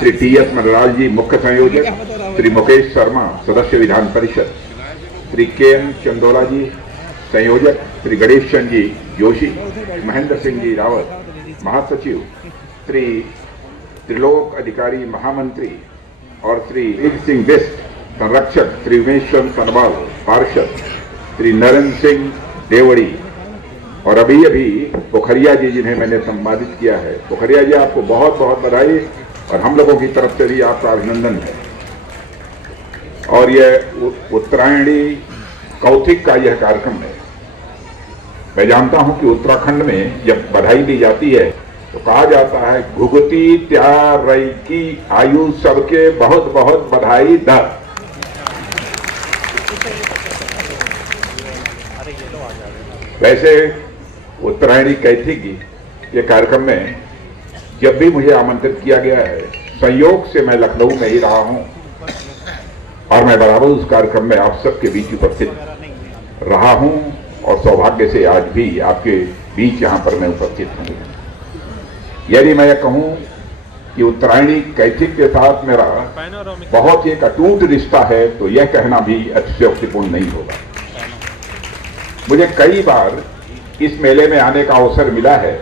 Shri T.S.. Manraj जी मुख्य संयोजक, श्री मुकेश शर्मा सदस्य विधान परिषद, श्री के.एन. चंदोला जी संयोजक, श्री गणेश चंद जी जोशी, महेंद्र सिंह जी रावत महासचिव, श्री त्रिलोक अधिकारी महामंत्री और श्री वीर सिंह बिस्ट संरक्षक, श्री उमेश्वर सनवाल पार्षद, श्री नरेंद्र सिंह देवड़ी और अभी अभी पोखरिया जी जिन्हें मैंने सम्मानित किया है। पोखरिया जी आपको बहुत बहुत बधाई और हम लोगों की तरफ से भी आपका अभिनंदन है। और यह उत्तरायणी कौतिक का यह कार्यक्रम है। मैं जानता हूं कि उत्तराखंड में जब बधाई दी जाती है तो कहा जाता है घुघुती त्यार रई की आयु सबके बहुत बहुत बधाई दर। वैसे उत्तरायणी कैथिक के कार्यक्रम में जब भी मुझे आमंत्रित किया गया है, संयोग से मैं लखनऊ में ही रहा हूं और मैं बराबर उस कार्यक्रम में आप सबके बीच उपस्थित रहा हूं और सौभाग्य से आज भी आपके बीच यहां पर मैं उपस्थित हूं। यदि मैं कहूं कि उत्तरायणी कैथिक के साथ मेरा बहुत ही एक अटूट रिश्ता है तो यह कहना भी अतिशयोक्तिपूर्ण नहीं होगा। मुझे कई बार इस मेले में आने का अवसर मिला है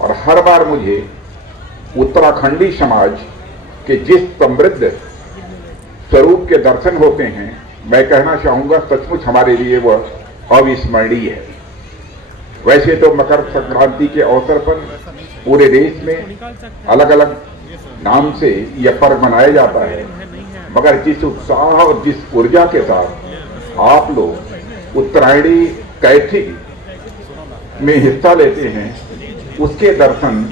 और हर बार मुझे उत्तराखंडी समाज के जिस समृद्ध स्वरूप के दर्शन होते हैं, मैं कहना चाहूंगा सचमुच हमारे लिए वह अविस्मरणीय है। वैसे तो मकर संक्रांति के अवसर पर पूरे देश में अलग अलग नाम से यह पर्व मनाया जाता है, मगर जिस उत्साह और जिस ऊर्जा के साथ आप लोग उत्तरायणी कैथिक में हिस्सा लेते हैं, उसके दर्शन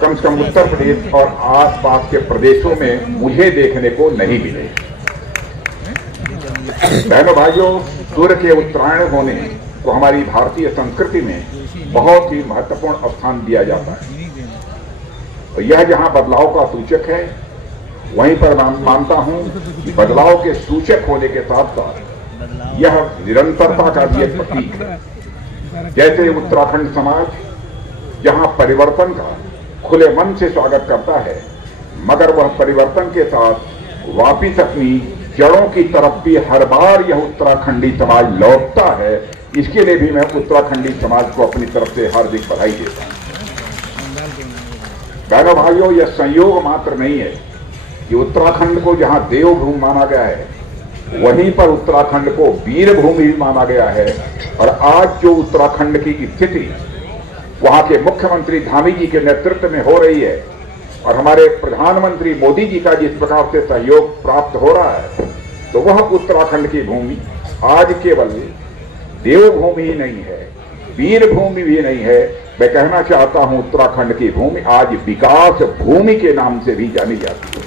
कम से कम उत्तर प्रदेश और आसपास के प्रदेशों में मुझे देखने को नहीं मिले। बहनों भाइयों, सूर्य के उत्तरायण होने को हमारी भारतीय संस्कृति में बहुत ही महत्वपूर्ण स्थान दिया जाता है और यह जहां बदलाव का सूचक है, वहीं पर मानता हूं कि बदलाव के सूचक होने के साथ साथ यह निरंतरता का भी एक प्रतीक है। जैसे उत्तराखंड समाज जहां परिवर्तन का खुले मन से स्वागत करता है, मगर वह परिवर्तन के साथ वापिस अपनी जड़ों की तरफ भी हर बार यह उत्तराखंडी समाज लौटता है। इसके लिए भी मैं उत्तराखंडी समाज को अपनी तरफ से हार्दिक बधाई देता हूं। बहनों भाइयों, यह संयोग मात्र नहीं है कि उत्तराखंड को जहां देवभूमि माना गया है, वहीं पर उत्तराखंड को वीरभूमि भी माना गया है। और आज जो उत्तराखंड की स्थिति वहां के मुख्यमंत्री धामी जी के नेतृत्व में हो रही है और हमारे प्रधानमंत्री मोदी जी का जिस प्रकार से सहयोग प्राप्त हो रहा है, तो वह उत्तराखंड की भूमि आज केवल देवभूमि ही नहीं है, वीरभूमि भी नहीं है। मैं कहना चाहता हूं उत्तराखंड की भूमि आज विकास भूमि के नाम से भी जानी जाती है।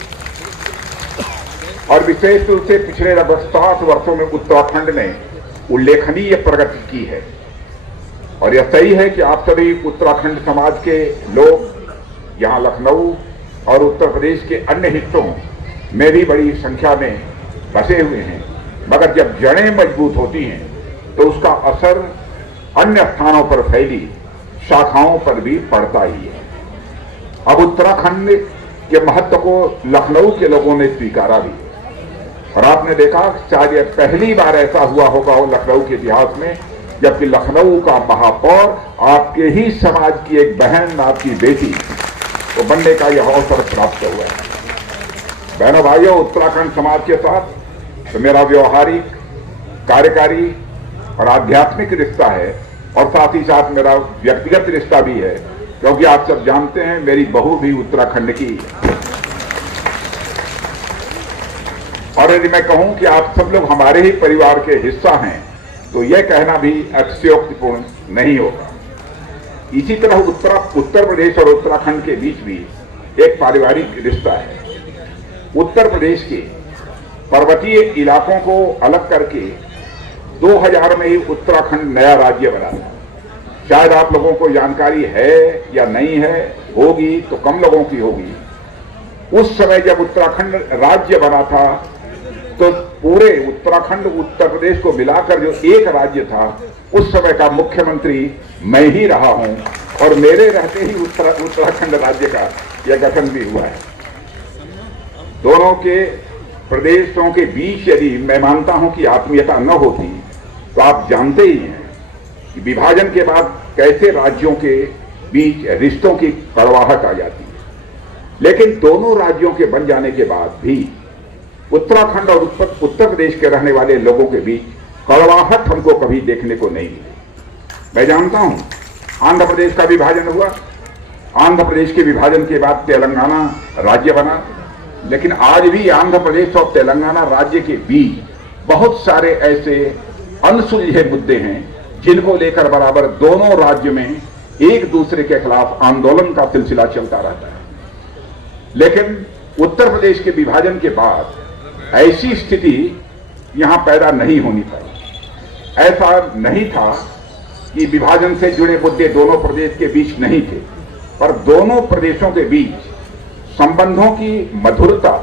और विशेष रूप से पिछले लगभग 60 वर्षों में उत्तराखंड ने उल्लेखनीय प्रगति की है। और यह सही है कि आप सभी उत्तराखंड समाज के लोग यहाँ लखनऊ और उत्तर प्रदेश के अन्य हिस्सों में भी बड़ी संख्या में बसे हुए हैं, मगर जब जड़ें मजबूत होती हैं तो उसका असर अन्य स्थानों पर फैली शाखाओं पर भी पड़ता ही है। अब उत्तराखंड के महत्व को लखनऊ के लोगों ने स्वीकारा भी और आपने देखा शायद यह पहली बार ऐसा हुआ होगा लखनऊ के इतिहास में जबकि लखनऊ का महापौर आपके ही समाज की एक बहन, आपकी बेटी को बनने का यह अवसर प्राप्त हुआ है। बहनों भाइयों, उत्तराखंड समाज के साथ तो मेरा व्यवहारिक, कार्यकारी और आध्यात्मिक रिश्ता है और साथ ही साथ मेरा व्यक्तिगत रिश्ता भी है, क्योंकि आप सब जानते हैं मेरी बहू भी उत्तराखंड की है। और यदि मैं कहूं कि आप सब लोग हमारे ही परिवार के हिस्सा हैं तो यह कहना भी अतिशयोक्तिपूर्ण नहीं होगा। इसी तरह उत्तर प्रदेश और उत्तराखंड के बीच भी एक पारिवारिक रिश्ता है। उत्तर प्रदेश के पर्वतीय इलाकों को अलग करके 2000 में ही उत्तराखंड नया राज्य बना था। शायद आप लोगों को जानकारी है या नहीं है, होगी तो कम लोगों की होगी। उस समय जब उत्तराखंड राज्य बना था तो पूरे उत्तराखंड उत्तर प्रदेश को मिलाकर जो एक राज्य था, उस समय का मुख्यमंत्री मैं ही रहा हूं और मेरे रहते ही उत्तराखंड राज्य का यह गठन भी हुआ है। दोनों के प्रदेशों के बीच यदि मैं मानता हूं कि आत्मीयता न होती तो आप जानते ही हैं कि विभाजन के बाद कैसे राज्यों के बीच रिश्तों की कड़वाहट आ जाती है। लेकिन दोनों राज्यों के बन जाने के बाद भी उत्तराखंड और उत्तर प्रदेश के रहने वाले लोगों के बीच कड़वाहट हमको कभी देखने को नहीं मिली। मैं जानता हूं आंध्र प्रदेश का विभाजन हुआ, आंध्र प्रदेश के विभाजन के बाद तेलंगाना राज्य बना, लेकिन आज भी आंध्र प्रदेश और तेलंगाना राज्य के बीच बहुत सारे ऐसे अनसुलझे मुद्दे हैं जिनको लेकर बराबर दोनों राज्य में एक दूसरे के खिलाफ आंदोलन का सिलसिला चलता रहता है। लेकिन उत्तर प्रदेश के विभाजन के बाद ऐसी स्थिति यहां पैदा नहीं होनी पाई। ऐसा नहीं था कि विभाजन से जुड़े मुद्दे दोनों प्रदेश के बीच नहीं थे, पर दोनों प्रदेशों के बीच संबंधों की मधुरता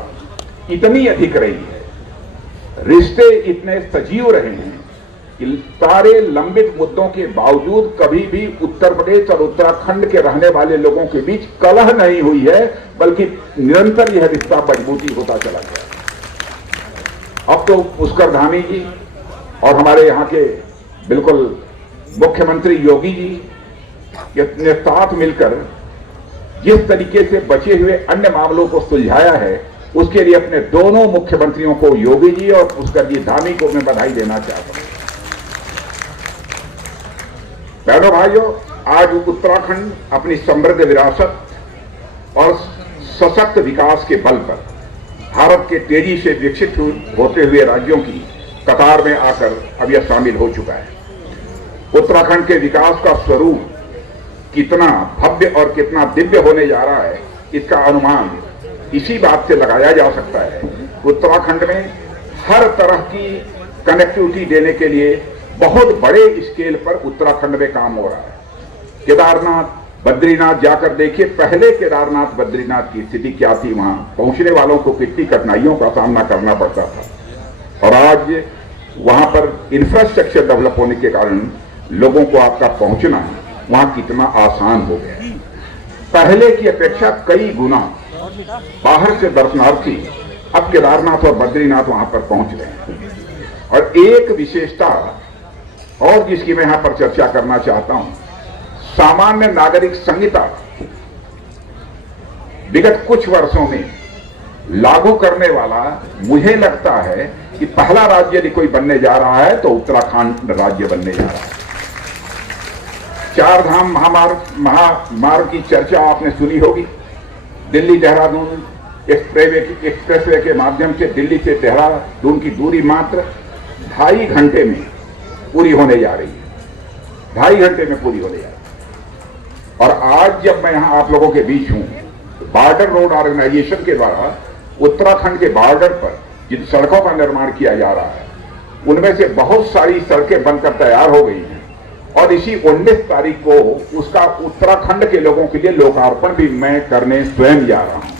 इतनी अधिक रही है, रिश्ते इतने सजीव रहे हैं कि सारे लंबित मुद्दों के बावजूद कभी भी उत्तर प्रदेश और उत्तराखंड के रहने वाले लोगों के बीच कलह नहीं हुई है, बल्कि निरंतर यह रिश्ता मजबूती होता चला गया। अब तो पुष्कर धामी जी और हमारे यहाँ के बिल्कुल मुख्यमंत्री योगी जी ने साथ मिलकर जिस तरीके से बचे हुए अन्य मामलों को सुलझाया है, उसके लिए अपने दोनों मुख्यमंत्रियों को, योगी जी और पुष्कर जी धामी को मैं बधाई देना चाहता हूं। बहनों भाइयों, आज उत्तराखंड अपनी समृद्ध विरासत और सशक्त विकास के बल पर भारत के तेजी से विकसित होते हुए राज्यों की कतार में आकर अब यह शामिल हो चुका है। उत्तराखंड के विकास का स्वरूप कितना भव्य और कितना दिव्य होने जा रहा है, इसका अनुमान इसी बात से लगाया जा सकता है। उत्तराखंड में हर तरह की कनेक्टिविटी देने के लिए बहुत बड़े स्केल पर उत्तराखंड में काम हो रहा है। केदारनाथ, बद्रीनाथ जाकर देखिए, पहले केदारनाथ बद्रीनाथ की स्थिति क्या थी, वहां पहुंचने वालों को कितनी कठिनाइयों का सामना करना पड़ता था, और आज वहां पर इंफ्रास्ट्रक्चर डेवलप होने के कारण लोगों को आपका पहुंचना वहां कितना आसान हो गया। पहले की अपेक्षा कई गुना बाहर से दर्शनार्थी अब केदारनाथ और बद्रीनाथ वहां पर पहुंच रहे हैं। और एक विशेषता और जिसकी मैं यहां पर चर्चा करना चाहता हूं, सामान्य नागरिक संहिता विगत कुछ वर्षों में लागू करने वाला मुझे लगता है कि पहला राज्य यदि कोई बनने जा रहा है तो उत्तराखंड राज्य बनने जा रहा है। चार धाम महामार्ग की चर्चा आपने सुनी होगी। दिल्ली देहरादून एक्सप्रेसवे के माध्यम से दिल्ली से देहरादून की दूरी मात्र 2.5 घंटे में पूरी होने जा रही है। 2.5 घंटे में पूरी होने जा रही है। और आज जब मैं यहां आप लोगों के बीच हूं, बॉर्डर रोड ऑर्गेनाइजेशन के द्वारा उत्तराखंड के बॉर्डर पर जिन सड़कों का निर्माण किया जा रहा है, उनमें से बहुत सारी सड़कें बनकर तैयार हो गई हैं, और इसी 19 तारीख को उसका उत्तराखंड के लोगों के लिए लोकार्पण भी मैं करने स्वयं जा रहा हूं।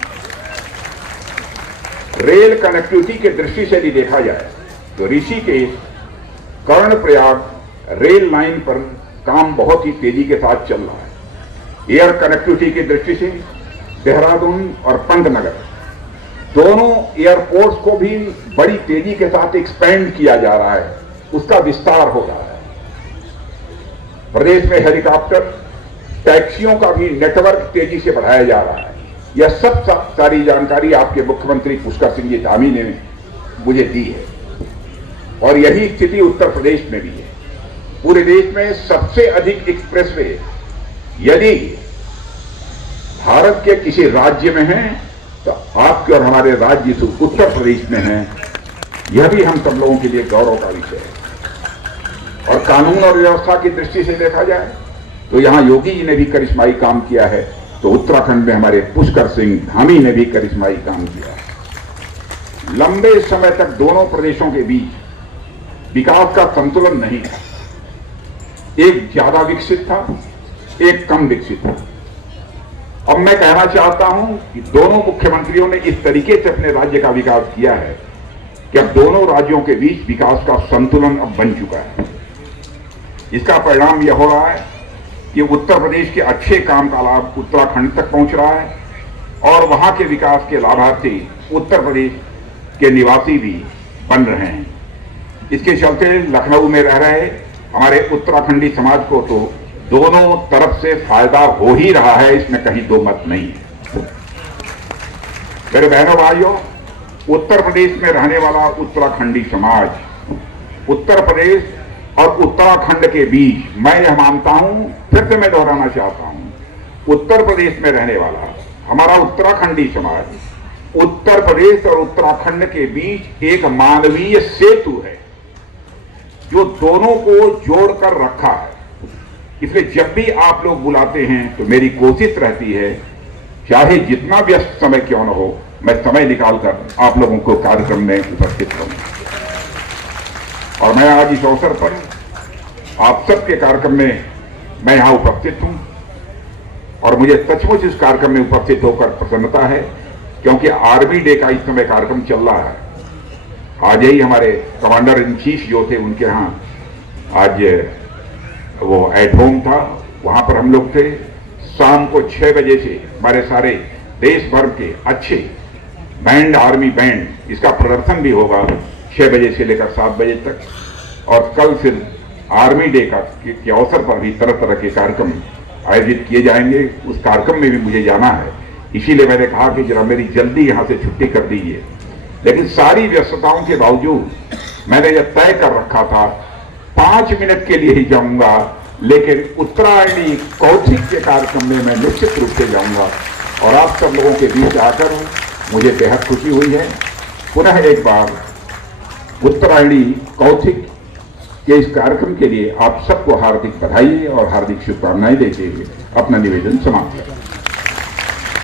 रेल कनेक्टिविटी के दृष्टि से यदि देखा जाए तो ऋषिकेश कर्णप्रयाग रेल लाइन पर काम बहुत ही तेजी के साथ चल रहा है। एयर कनेक्टिविटी की दृष्टि से देहरादून और पंतनगर दोनों एयरपोर्ट्स को भी बड़ी तेजी के साथ एक्सपेंड किया जा रहा है, उसका विस्तार हो रहा है। प्रदेश में हेलीकॉप्टर टैक्सियों का भी नेटवर्क तेजी से बढ़ाया जा रहा है। यह सब सारी जानकारी आपके मुख्यमंत्री पुष्कर सिंह जी धामी ने मुझे दी है, और यही स्थिति उत्तर प्रदेश में भी है। पूरे देश में सबसे अधिक एक्सप्रेसवे यदि भारत के किसी राज्य में है तो आपके और हमारे राज्य उत्तर प्रदेश में है। यह भी हम सब लोगों के लिए गौरव का विषय है। और कानून और व्यवस्था की दृष्टि से देखा जाए तो यहां योगी जी ने भी करिश्माई काम किया है, तो उत्तराखंड में हमारे पुष्कर सिंह धामी ने भी करिश्माई काम किया है। लंबे समय तक दोनों प्रदेशों के बीच विकास का संतुलन नहीं था, एक ज्यादा विकसित था, एक कम विकसित था। अब मैं कहना चाहता हूं कि दोनों मुख्यमंत्रियों ने इस तरीके से अपने राज्य का विकास किया है कि अब दोनों राज्यों के बीच विकास का संतुलन अब बन चुका है। इसका परिणाम यह हो रहा है कि उत्तर प्रदेश के अच्छे काम का लाभ उत्तराखंड तक पहुंच रहा है, और वहां के विकास के लाभार्थी उत्तर प्रदेश के निवासी भी बन रहे हैं। इसके चलते लखनऊ में रह रहे हमारे उत्तराखंडी समाज को तो दोनों तरफ से फायदा हो ही रहा है, इसमें कहीं दो मत नहीं है। मेरे बहनों भाइयों, उत्तर प्रदेश में रहने वाला उत्तराखंडी समाज, उत्तर प्रदेश और उत्तराखंड के बीच मैं यह मानता हूं, फिर से मैं दोहराना चाहता हूं, उत्तर प्रदेश में रहने वाला हमारा उत्तराखंडी समाज उत्तर प्रदेश और उत्तराखंड के बीच एक मानवीय सेतु है जो दोनों को जोड़कर रखा है। इसलिए जब भी आप लोग बुलाते हैं तो मेरी कोशिश रहती है, चाहे जितना व्यस्त समय क्यों न हो, मैं समय निकालकर आप लोगों को कार्यक्रम में उपस्थित करूं। और मैं आज इस अवसर पर आप सबके कार्यक्रम में मैं यहां उपस्थित हूं और मुझे सचमुच इस कार्यक्रम में उपस्थित होकर प्रसन्नता है, क्योंकि आर्मी डे का इस समय कार्यक्रम चल रहा है। आज ही हमारे कमांडर इन चीफ जो थे उनके यहाँ आज वो एट होम था, वहां पर हम लोग थे। शाम को 6 बजे से हमारे सारे देश भर के अच्छे बैंड, आर्मी बैंड, इसका प्रदर्शन भी होगा 6 बजे से लेकर 7 बजे तक। और कल फिर आर्मी डे के अवसर पर भी तरह तरह के कार्यक्रम आयोजित किए जाएंगे। उस कार्यक्रम में भी मुझे जाना है, इसीलिए मैंने कहा कि जरा मेरी जल्दी यहां से छुट्टी कर दीजिए। लेकिन सारी व्यस्तताओं के बावजूद मैंने यह तय कर रखा था 5 मिनट के लिए ही जाऊंगा, लेकिन उत्तरायणी कौथिक के कार्यक्रम में मैं निश्चित रूप से जाऊंगा। और आप सब लोगों के बीच आकर मुझे बेहद खुशी हुई है। पुनः एक बार उत्तरायणी कौथिक के इस कार्यक्रम के लिए आप सबको हार्दिक बधाई और हार्दिक शुभकामनाएं देते हुए अपना निवेदन समाप्त करें।